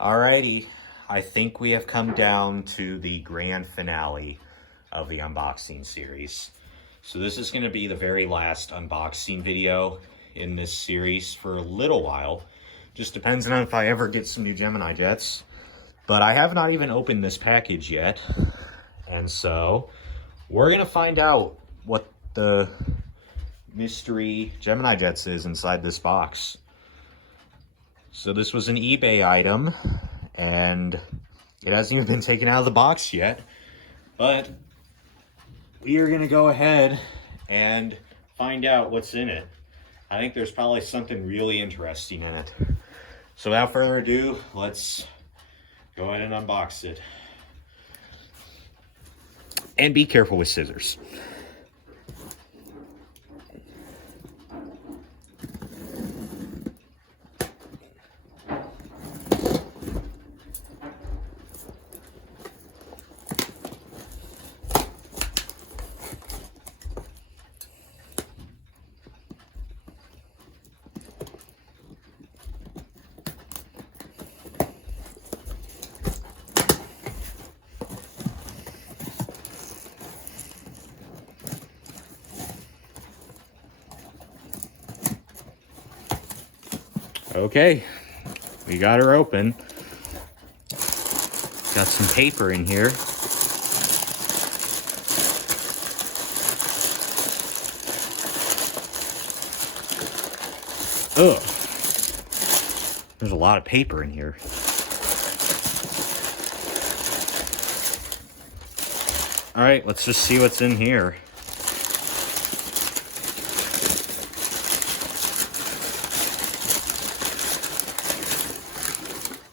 Alrighty, I think we have come down to the grand finale of the unboxing series. So this is going to be the very last unboxing video in this series for a little while. Just depends on if I ever get some new Gemini jets. But I have not even opened this package yet. And so we're going to find out what the mystery Gemini jets is inside this box. So this was an eBay item, and it hasn't even been taken out of the box yet. But we are going to go ahead and find out what's in it. I think there's probably something really interesting in it. So without further ado, let's go ahead and unbox it. And be careful with scissors. Okay, we got her open. Got some paper in here. Ugh. There's a lot of paper in here. All right, let's just see what's in here.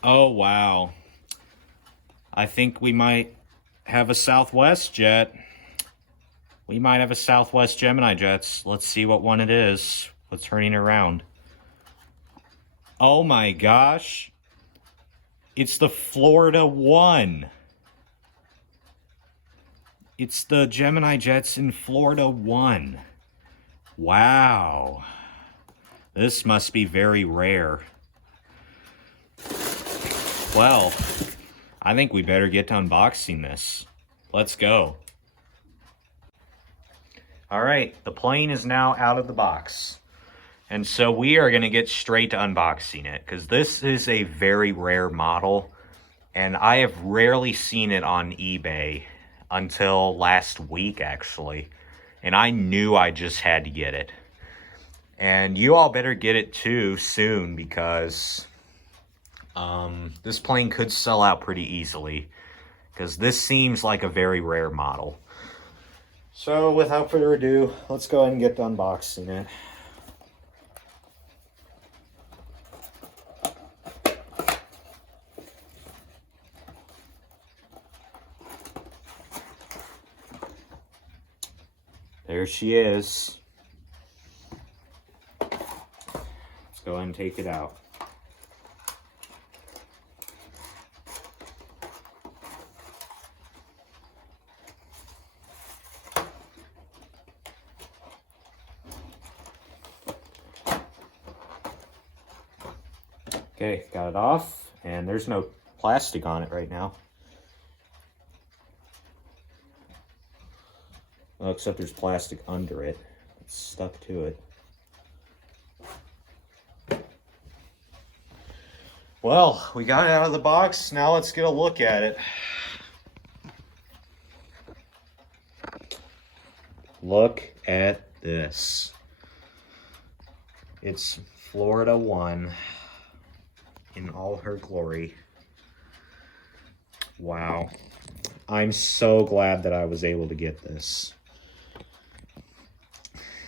Oh, wow. I think we might have a Southwest jet. We might have a Southwest Gemini jets. Let's see what one it is. What's turning around? Oh my gosh. It's the Florida 1. It's the Gemini jets in Florida 1. Wow. This must be very rare. Well, I think we better get to unboxing this. Let's go. All right, the plane is now out of the box. And so we are going to get straight to unboxing it, because this is a very rare model, and I have rarely seen it on eBay until last week, actually. And I knew I just had to get it. And you all better get it too soon, because this plane could sell out pretty easily, because this seems like a very rare model. So without further ado, let's go ahead and get to unboxing it. There she is. Let's go ahead and take it out. Okay, got it off, and there's no plastic on it right now. Well, except there's plastic under it. It's stuck to it. Well, we got it out of the box. Now let's get a look at it. Look at this. It's Florida 1 in all her glory. Wow. I'm so glad that I was able to get this.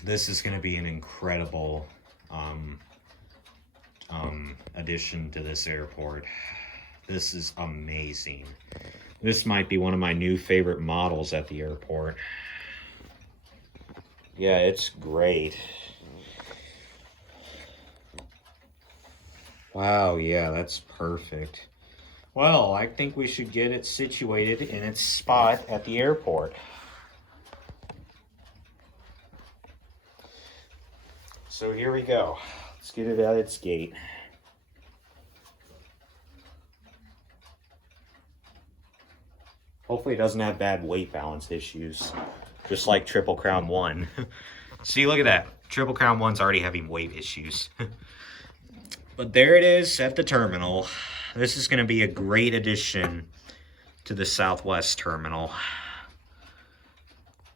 This is going to be an incredible addition to this airport. This is amazing. This might be one of my new favorite models at the airport. Yeah, it's great. Wow, yeah, that's perfect. Well, I think we should get it situated in its spot at the airport. So here we go. Let's get it at its gate. Hopefully it doesn't have bad weight balance issues, just like Triple Crown 1. See, look at that. Triple Crown 1's already having weight issues. But there it is at the terminal. This is going to be a great addition to the Southwest terminal.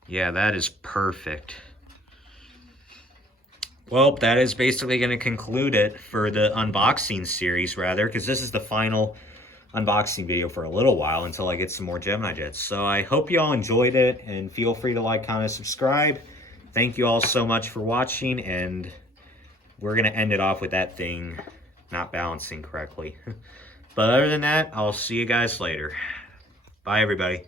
Yeah, that is perfect. Well, that is basically going to conclude it for the unboxing series, rather, because this is the final unboxing video for a little while until I get some more Gemini jets. So I hope you all enjoyed it, and feel free to like, comment, subscribe. Thank you all so much for watching, and we're going to end it off with that thing not balancing correctly. But other than that, I'll see you guys later. Bye, everybody.